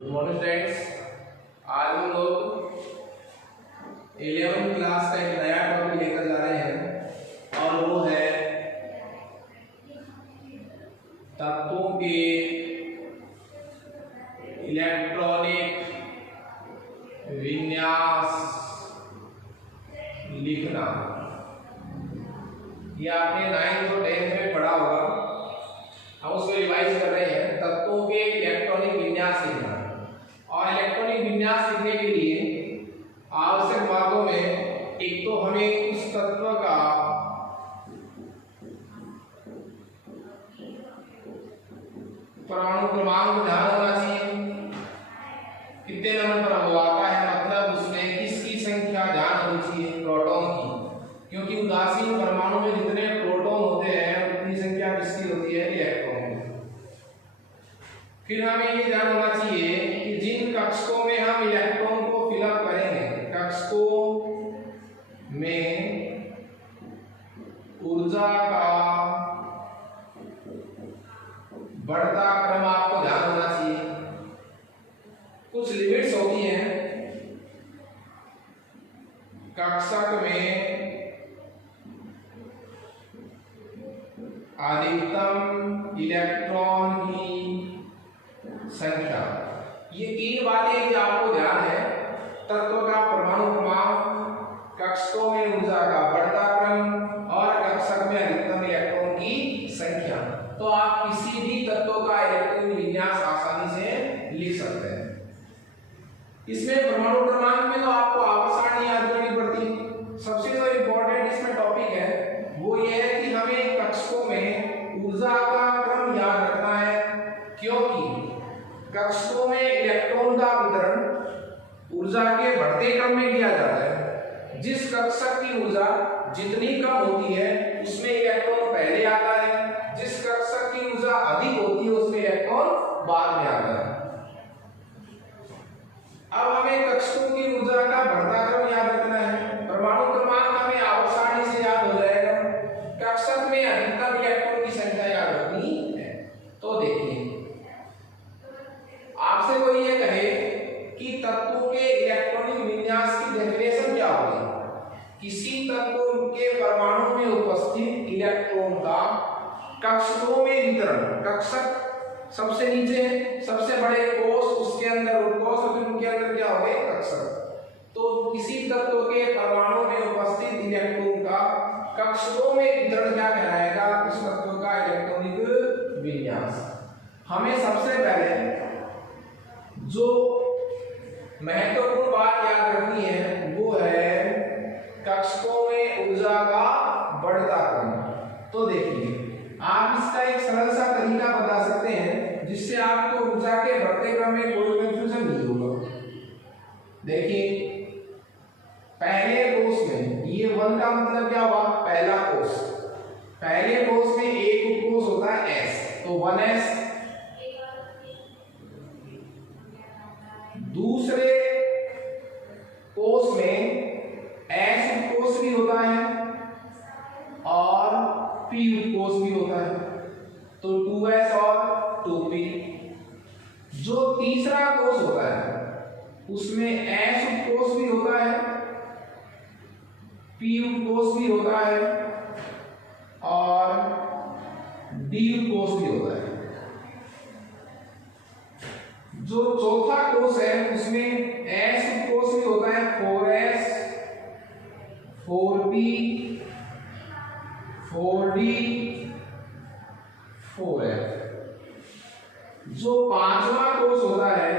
Good morning friends. आज हम लोग 11वीं क्लास का एक नया टॉपिक लेकर जा रहे हैं और वो है तत्वों के इलेक्ट्रॉनिक विन्यास लिखना। ये आपने 9th और 10th में पढ़ा होगा, हम उसको रिवाइज कर रहे हैं। तत्वों के इलेक्ट्रॉनिक विन्यास लिखना, और इलेक्ट्रॉनिक विन्यास लिखने के लिए आवश्यक बातों में एक तो हमें उस तत्व का परमाणु क्रमांक ध्यान होना चाहिए, कितने नंबर पर वो आता है, मतलब उसमें किसकी संख्या ध्यान होनी चाहिए, प्रोटॉन की, क्योंकि उदासीन परमाणु में जितने प्रोटॉन होते हैं उतनी संख्या किसकी होती है, इलेक्ट्रॉन की। फिर हमें ये ध्यान होना चाहिए कि जिन कक्षकों में हम इलेक्ट्रॉन को फिलअप करेंगे, कक्षकों में ऊर्जा का बढ़ता क्रम आपको ध्यान होना चाहिए। कुछ लिमिट्स होती हैं कक्षक में अधिकतम इलेक्ट्रॉन की संख्या। ये तीन बातें भी आपको ध्यान है, तत्व का परमाणु क्रमांक, कक्षकों में ऊर्जा का बढ़ता क्रम और कक्षक में अधिकतम इलेक्ट्रॉन की संख्या। तो आप किसी भी तत्व का इलेक्ट्रॉनिक विन्यास आसानी से लिख सकते हैं। इसमें परमाणु क्रमांक में तो आपको आवर्त याद करनी पड़ती। सबसे जो इम्पोर्टेंट इसमें टॉपिक है वो ये है कि हमें कक्षकों में ऊर्जा का क्रम याद रखना है, क्योंकि कक्षकों में इलेक्ट्रॉन का वितरण ऊर्जा के बढ़ते क्रम में किया जाता है। जिस कक्षक की ऊर्जा जितनी कम होती है उसमें इलेक्ट्रॉन पहले आता है, जिस कक्षक की ऊर्जा अधिक होती है उसमें इलेक्ट्रॉन बाद में आता है। अब हमें कक्षकों की ऊर्जा का बढ़ता क्रम याद रखना है। परमाणु क्रमांक हमें आसानी से याद हो जाएगा, कक्षक में अधिकतम इलेक्ट्रॉन की संख्या याद रखनी है। तो देखिए, आपसे कोई ये कहे कि तत्वों के इलेक्ट्रॉनिक विन्यास की डेफिनेशन क्या होगी, किसी तत्व के परमाणु में उपस्थित इलेक्ट्रॉन का कक्षकों में वितरण। कक्षक सबसे नीचे है, सबसे बड़े कोष, उसके अंदर उपकोष और फिर उनके अंदर क्या हो गए, कक्षक। तो किसी तत्व के परमाणु में उपस्थित इलेक्ट्रॉन का कक्षकों में वितरण क्या कहलाएगा, उस तत्व का इलेक्ट्रॉनिक विन्यास। हमें सबसे पहले जो महत्वपूर्ण बात याद रखनी है वो है कक्षकों में ऊर्जा का बढ़ता क्रम। तो देखिए, आप इसका एक सरल सा तरीका बता सकते हैं जिससे आपको ऊर्जा के बढ़ते क्रम में कोई कंफ्यूजन नहीं होगा। देखिए, पहले कोष में ये 1 का मतलब क्या हुआ, पहला कोष। पहले कोष में एक उपकोष होता है S, तो 1s। दूसरे कोष में S उपकोष भी होता है और P उपकोष भी होता है, तो 2s और 2p। जो तीसरा कोष होता है उसमें S उपकोष भी होता है, P उपकोष भी होता है और D उपकोष भी होता है। जो चौथा कोष है उसमें S उपकोष भी होता है, 4s, 4p, 4d, 4f। जो पांचवा कोष होता है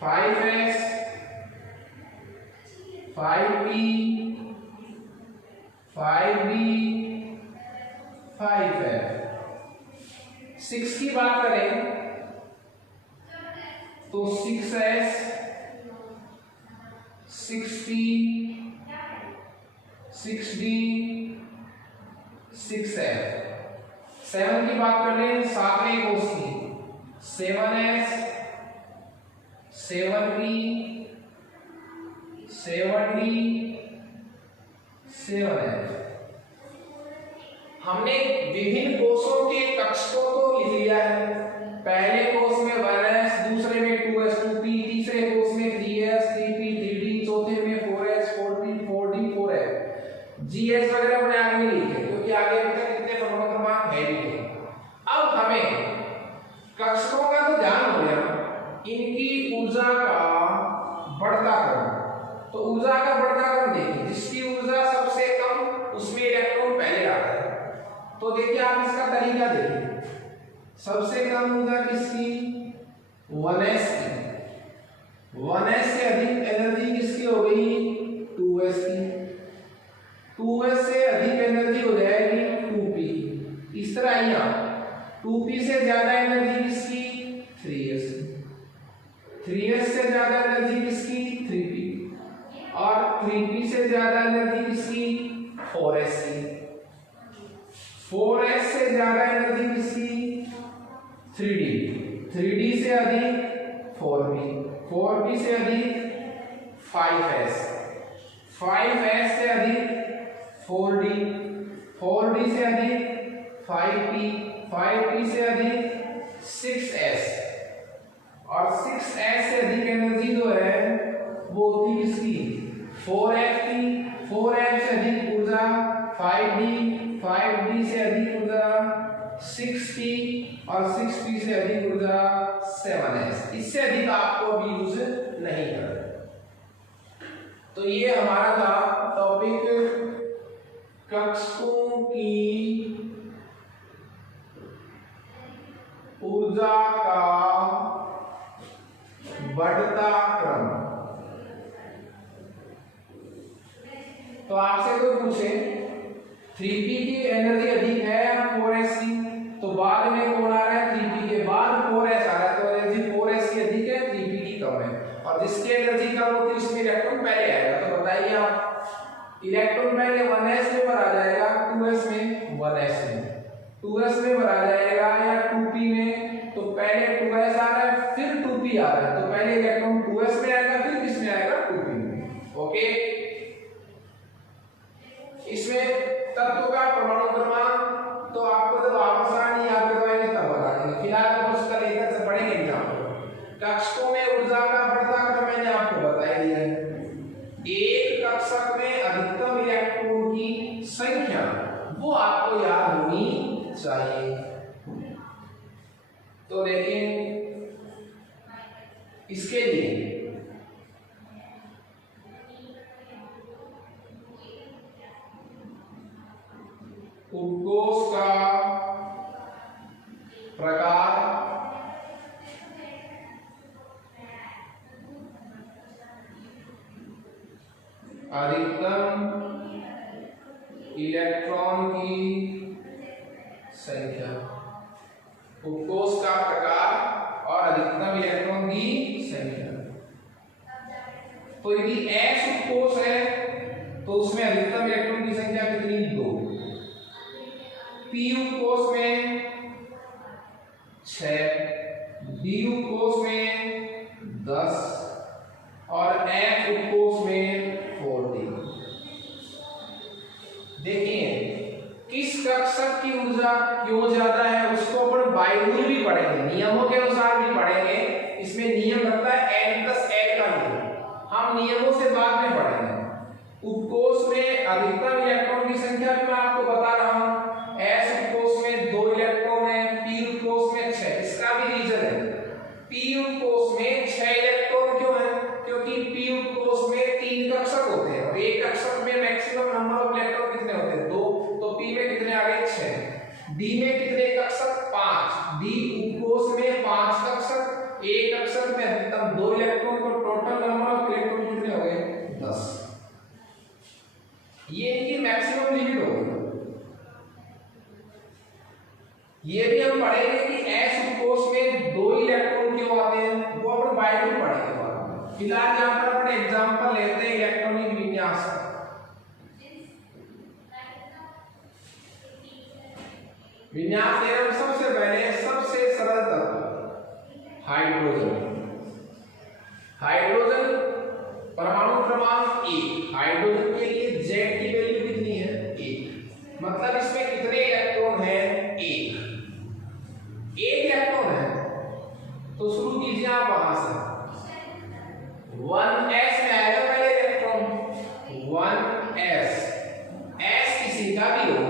5s, 5p, 5b, 5f। 6 की बात करें तो 6s, 6p, 6d, 6f। 7 की बात कर लें, सातवें कोष की, 7s, 7p, 7d, 7f। हमने विभिन्न कोषों के कक्षकों को लिख लिया है। पहले कोष में कक्षकों का तो ध्यान हो गया, इनकी ऊर्जा का बढ़ता क्रम। तो ऊर्जा का बढ़ता क्रम देखिए, जिसकी ऊर्जा सबसे कम उसमें इलेक्ट्रॉन पहले आता है। तो देखिए आप इसका तरीका देखिए, सबसे कम ऊर्जा किसकी, 1s की। 1s से अधिक एनर्जी किसकी हो गई, 2s की। 2s से अधिक एनर्जी हो जाएगी 2p। इस तरह यहाँ 2p से ज्यादा एनर्जी किसकी, 3s। 3s से ज्यादा एनर्जी किसकी, 3p। और 3p से ज्यादा एनर्जी किसकी, 4s की। 4s से ज्यादा एनर्जी किसकी, 3d। 3d से अधिक 4p। 4p से अधिक 5s। 5s से अधिक 4d। 4d से अधिक 5p। 5p से अधिक 6s। और 6s से अधिक एनर्जी जो है वो होती किसकी, 4f की। 4f से अधिक ऊर्जा 5d। 5d से अधिक ऊर्जा 6p। और 6p से अधिक ऊर्जा 7s। इससे अधिक आपको अभी यूज नहीं करना। तो ये हमारा था टॉपिक कक्षकों की ऊर्जा का बढ़ता क्रम। तो आपसे कोई पूछे 3p की एनर्जी अधिक है 4s की, तो बाद में कौन आ रहा है, 3p के बाद 4s आ रहा है। तो एनर्जी 4s की अधिक है, 3p की कम है। और जिसकी एनर्जी कम होती है उसमें इलेक्ट्रॉन पहले आएगा। तो बताइए आप, इलेक्ट्रॉन पहले 1s में भरा जाएगा, 2s में, 1s में, 2s में भरा जाएगा या 2p में। तो पहले 2s आ रहा है फिर 2p आ रहा है। तो पहले इलेक्ट्रॉन 2s में आएगा फिर किसमें आएगा, 2p में। ओके, इसमें तत्व का परमाणु क्रमांक तो आपको जब आसानी याद करवाएंगे तब बता देंगे। फिलहाल हम उसका लेकर से पढ़ेंगे एग्जाम्पल। कक्षकों में ऊर्जा का बढ़ता क्रम मैंने आपको बता दिया है। एक कक्षक में अधिकतम इलेक्ट्रॉन की संख्या वो आपको याद होनी चाहिए। तो देखें इसके लिए उपकोष का प्रकार, अधिकतम इलेक्ट्रॉन की संख्या। उपकोष का प्रकार और अधिकतम इलेक्ट्रॉन की संख्या। तो यदि S उपकोष है तो उसमें अधिकतम इलेक्ट्रॉन की संख्या कितनी, 2। P उपकोष में 6, D उपकोष में 10 और F उपकोष में 40। देखिए किस कक्षक की ऊर्जा क्यों ज्यादा है उसको अपन बाय रूल भी पढ़ेंगे, नियमों के अनुसार भी पढ़ेंगे। इसमें नियम लगता है n+l का नियम, हम नियमों से बाद में पढ़ेंगे। उपकोष में अधिकतम इलेक्ट्रॉन की संख्या भी मैं आपको बता रहा हूं। S उपकोष में 2 इलेक्ट्रॉन है, P उपकोष में 6। इसका भी रीजन है, P उपकोष में 6 इलेक्ट्रॉन क्यों है, क्योंकि P उपकोष में 3 कक्षक होते हैं और एक कक्षक में मैक्सिमम नंबर ऑफ इलेक्ट्रॉन कितने होते हैं, 2। तो P में कितने आ गए, 6। D में कितने कक्षक, 5। D उपकोष में 5 कक्षक, एक कक्षक में अधिकतम 2 इलेक्ट्रॉन, तो टोटल नंबर ऑफ इलेक्ट्रॉन कितने हो गए, 10। ये इनकी मैक्सिमम लिमिट होगी। ये भी हम पढ़ेंगे कि S उपकोष में 2 इलेक्ट्रॉन क्यों आते हैं, वो अपन बाय रूल पढ़ेंगे बाद में। फिलहाल यहाँ पर अपन एग्जांपल लेते हैं इलेक्ट्रॉनिक विन्यास। विन्यास थ्योरम सबसे पहले सबसे सरल तत्व हाइड्रोजन। हाइड्रोजन परमाणु क्रमांक 1। हाइड्रोजन के लिए Z की वैल्यू कितनी है, 1। मतलब इसमें कितने इलेक्ट्रॉन हैं, 1 इलेक्ट्रॉन है। तो शुरू कीजिए आप वहां से, 1s में आएगा पहले इलेक्ट्रॉन, 1s। s किसी का भी हो,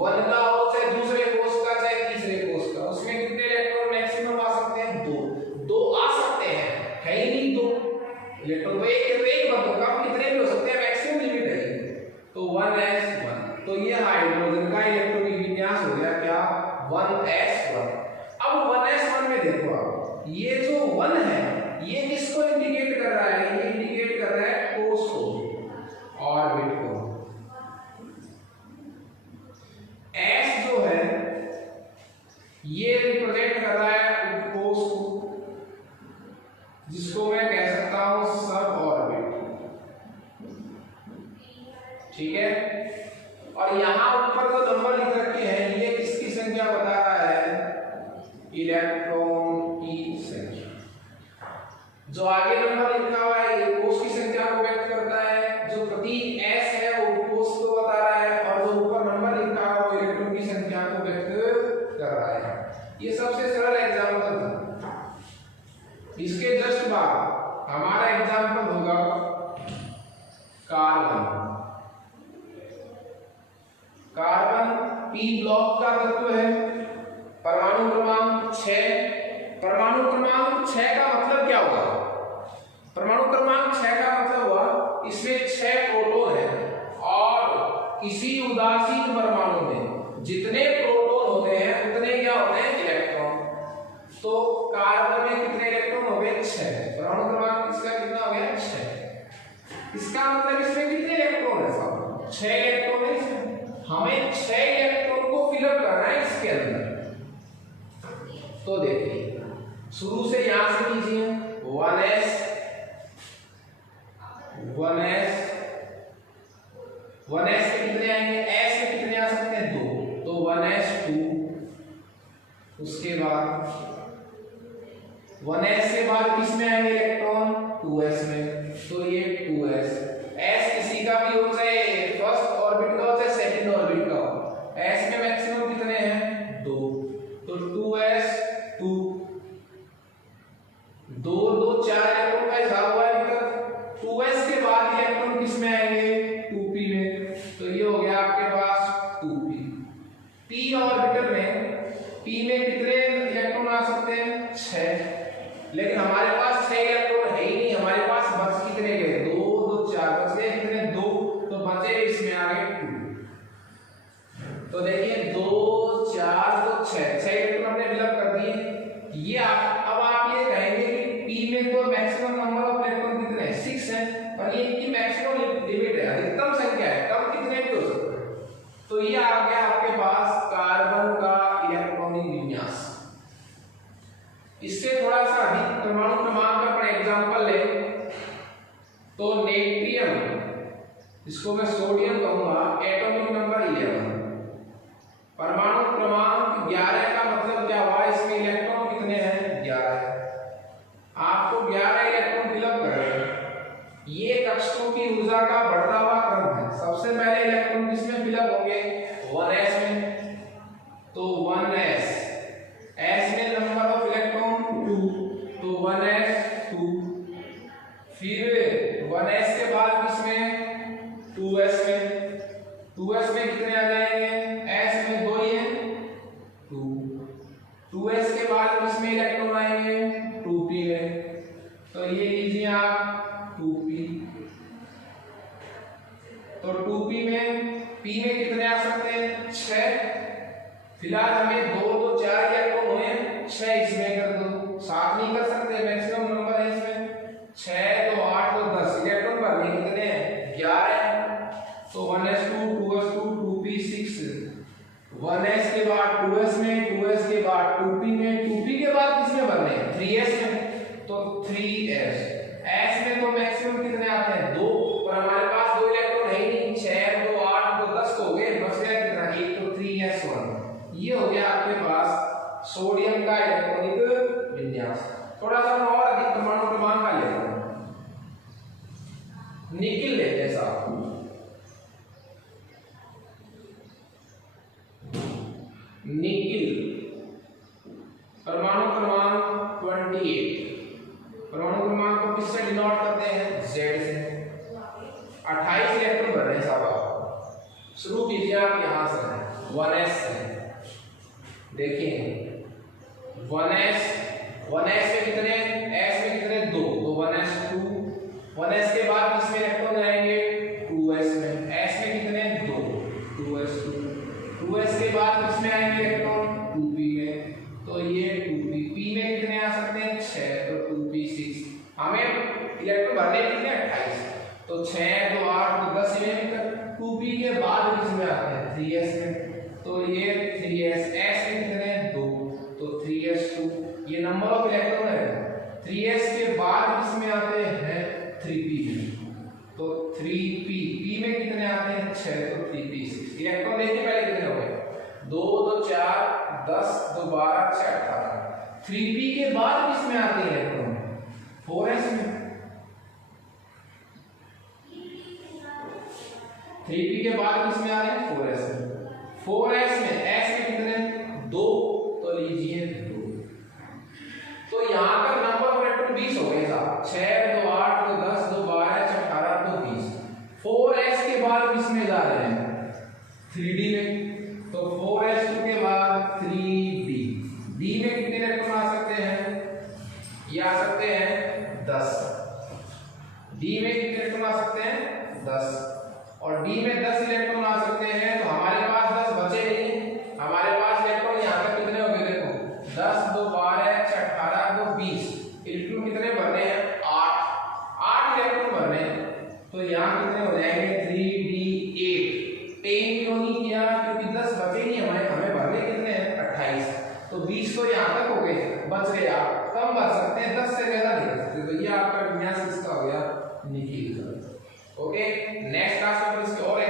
1 का हो चाहे दूसरे कोष का चाहे तीसरे कोष का, उसमें कितने इलेक्ट्रॉन मैक्सिमम आ सकते ये जो 1 है ये किसको इंडिकेट कर रहा है? ये इंडिकेट कर रहा है कोस को, ऑर्बिट को। S जो है ये रिप्रेजेंट कर रहा है उपकोष को, जिसको मैं कह सकता हूं सब ऑर्बिट। ठीक है, और यहां ऊपर जो नंबर लिख रखे हैं ये किसकी संख्या बता रहा है? इलेक्ट्रॉन की संख्या। जो आगे नंबर लिखा हुआ है ये कोष की संख्या को व्यक्त करता है, जो प्रतीक S है वो कोष को बता रहा है, और जो ऊपर नंबर लिखा है वो इलेक्ट्रॉन की संख्या को व्यक्त कर रहा है। ये सबसे सरल एग्जांपल था। इसके जस्ट बाद हमारा एग्जांपल होगा कार्बन। कार्बन P ब्लॉक का तत्व है, परमाणु क्रमांक 6। परमाणु क्रमांक 6 का मतलब क्या हुआ? परमाणु क्रमांक 6 का मतलब हुआ इसमें 6 प्रोटॉन है, और किसी उदासीन परमाणु में जितने प्रोटॉन होते हैं उतने क्या होते हैं? इलेक्ट्रॉन। तो कार्बन में कितने इलेक्ट्रॉन हो गए? 6। परमाणु क्रमांक इसका कितना हो गया? 6। इसका मतलब इसमें कितने इलेक्ट्रॉन है? साहब 6 इलेक्ट्रॉन है इसमें। हमें 6 इलेक्ट्रॉन को फिलअप करना है इसके अंदर। तो देखिए शुरू से यहां से लीजिए 1s 1s के कितने आएंगे? s के कितने आ सकते हैं? 2। तो 1s 2। उसके बाद 1s के बाद किस में आएंगे इलेक्ट्रॉन? 2s में। तो ये 2s। s किसी का भी हो, चाहे फर्स्ट ऑर्बिट का हो चाहे सेकंड ऑर्बिट का हो, s में मैक्सिमम कितने हैं? 2। तो 2s 2 2 2 4 इलेक्ट्रॉन का हिसाब हुआ है अभी तक। 2s के बाद इलेक्ट्रॉन किस में आएंगे? 2p में। तो ये हो गया आपके पास 2p। p ऑर्बिटल में p में कितने इलेक्ट्रॉन आ सकते हैं? 6। लेकिन हमारे पास 6 इलेक्ट्रॉन है ही नहीं, हमारे पास बच कितने गए? 2 2 4 बच गए कितने? 2। तो बचे इसमें आ गए 2। तो देखिए 2 4 तो 6 इलेक्ट्रॉन हमने फिलअप कर दिए। ये अब आप ये कहेंगे कि p में तो मैक्सिमम नंबर ऑफ इलेक्ट्रॉन कितने हैं? 6 है, और ये इनकी मैक्सिमम लिमिट है, अधिकतम संख्या है, कम कितने भी हो सकते हैं। तो ये आ गया आपके पास कार्बन का इलेक्ट्रॉनिक विन्यास। इससे थोड़ा सा अधिक परमाणु क्रमांक का अपना एग्जांपल ले तो नेट्रियम, इसको मैं सोडियम कहूंगा, एटॉमिक नंबर 11, परमाणु क्रमांक 11 का मतलब क्या हुआ? इसमें इलेक्ट्रॉन कितने हैं? 11। आपको 11 इलेक्ट्रॉन फिलअप करना। ये कक्षकों की ऊर्जा का बढ़ता हुआ क्रम है। सबसे पहले इलेक्ट्रॉन किसमें फिलअप होंगे? 1s में। तो 1s, s में नंबर ऑफ इलेक्ट्रॉन 2, तो 1s 2। फिर 1s के बाद किसमें? 2s में। 2s में कितने आ जाएंगे? s में 2 ही है, 2। 2s के बाद किसमें इलेक्ट्रॉन आएंगे? 2p में। तो ये लीजिए आप 2p। तो 2p में p में कितने आ सकते हैं? 6। फिलहाल हमें 2 2 4 इलेक्ट्रॉन हुए, 6 इसमें कर दो, 7 नहीं कर सकते, मैक्सिमम नंबर है इसमें। 6 2 8 2 10 इलेक्ट्रॉन भरने कितने हैं? 11। तो 1s2 2s2 2p 6। 1s के बाद 2s में, 2s के बाद 2p में, 2p के बाद किसमें भरने हैं? 3s में। तो 3s। s में तो मैक्सिमम कितने आते हैं? 2, पर हमारे पास 2 इलेक्ट्रॉन है ही नहीं। 6 2 8 2 10 हो गए, बच गया कितना? 1। तो 3s1। ये हो गया आपके पास सोडियम का इलेक्ट्रॉनिक विन्यास। थोड़ा सा और अधिक परमाणु क्रमांक का लेते हैं। निकिल लेते हैं साहब। निकिल परमाणु क्रमांक 28। परमाणु क्रमांक को किससे डिनोट करते हैं? Z से। 28 इलेक्ट्रॉन भर रहे हैं साहब आप। शुरू कीजिए आप यहां से 1s से। देखिए 1s में कितने? s में कितने? 2। तो 1s2। 1s के बाद किसमें इलेक्ट्रॉन आएंगे? 2s में। s में कितने? 2। 2s2। 2s के बाद किसमें आएंगे इलेक्ट्रॉन? 2p में। तो ये 2p। p में कितने आ सकते हैं? इलेक्ट्रॉन भरने कितने 28, तो 6 2 8 तो 10 में 2p के बाद किसमें आते हैं 3s में, तो ये 3s s के कितने 2 तो 3s2, ये नंबर ऑफ इलेक्ट्रॉन है। 3s के बाद किसमें आते हैं 3p, तो 3p p में कितने आते हैं 6 तो 3p6। इलेक्ट्रॉन देखिए पहले कितने हो गए 2 2 4 10 2 12 6 18। 3p के बाद किसमें आते हैं इलेक्ट्रॉन 4s में, 3p के बाद किसमें आ रहे हैं 4s में, 4s में s में कितने 2 तो लीजिए 2। तो यहाँ का नंबर ऑफ इलेक्ट्रॉन 20 हो गए साहब, 6 2 8 2 10 2 12 6 18 तो 20। 4s के बाद किसमें जा रहे हैं 3d में, तो 4s2 के बाद 3d, d में कितने इलेक्ट्रॉन आ सकते हैं, ये आ सकते हैं 10, d में कितने इलेक्ट्रॉन आ सकते हैं 10, और d में 10 इलेक्ट्रॉन आ सकते हैं। तो हमारे पास 10 बचे नहीं, हमारे पास इलेक्ट्रॉन यहाँ तक कितने हो गए देखो 10 2 12 6 18 2 20, इलेक्ट्रॉन कितने भरने हैं 8 इलेक्ट्रॉन भरने हैं, तो यहाँ कितने हो जाएंगे 3d8। 10 क्यों नहीं किया क्योंकि 10 बचे नहीं हमें भरने कितने हैं 28, तो 20 तो यहाँ तक हो गए, बच गए आप कम भर सकते हैं 10 से ज्यादा नहीं भर सकते। तो ये आपका विन्यास इसका हो गया निखिल। ओके नेक्स्ट क्लास में इसके और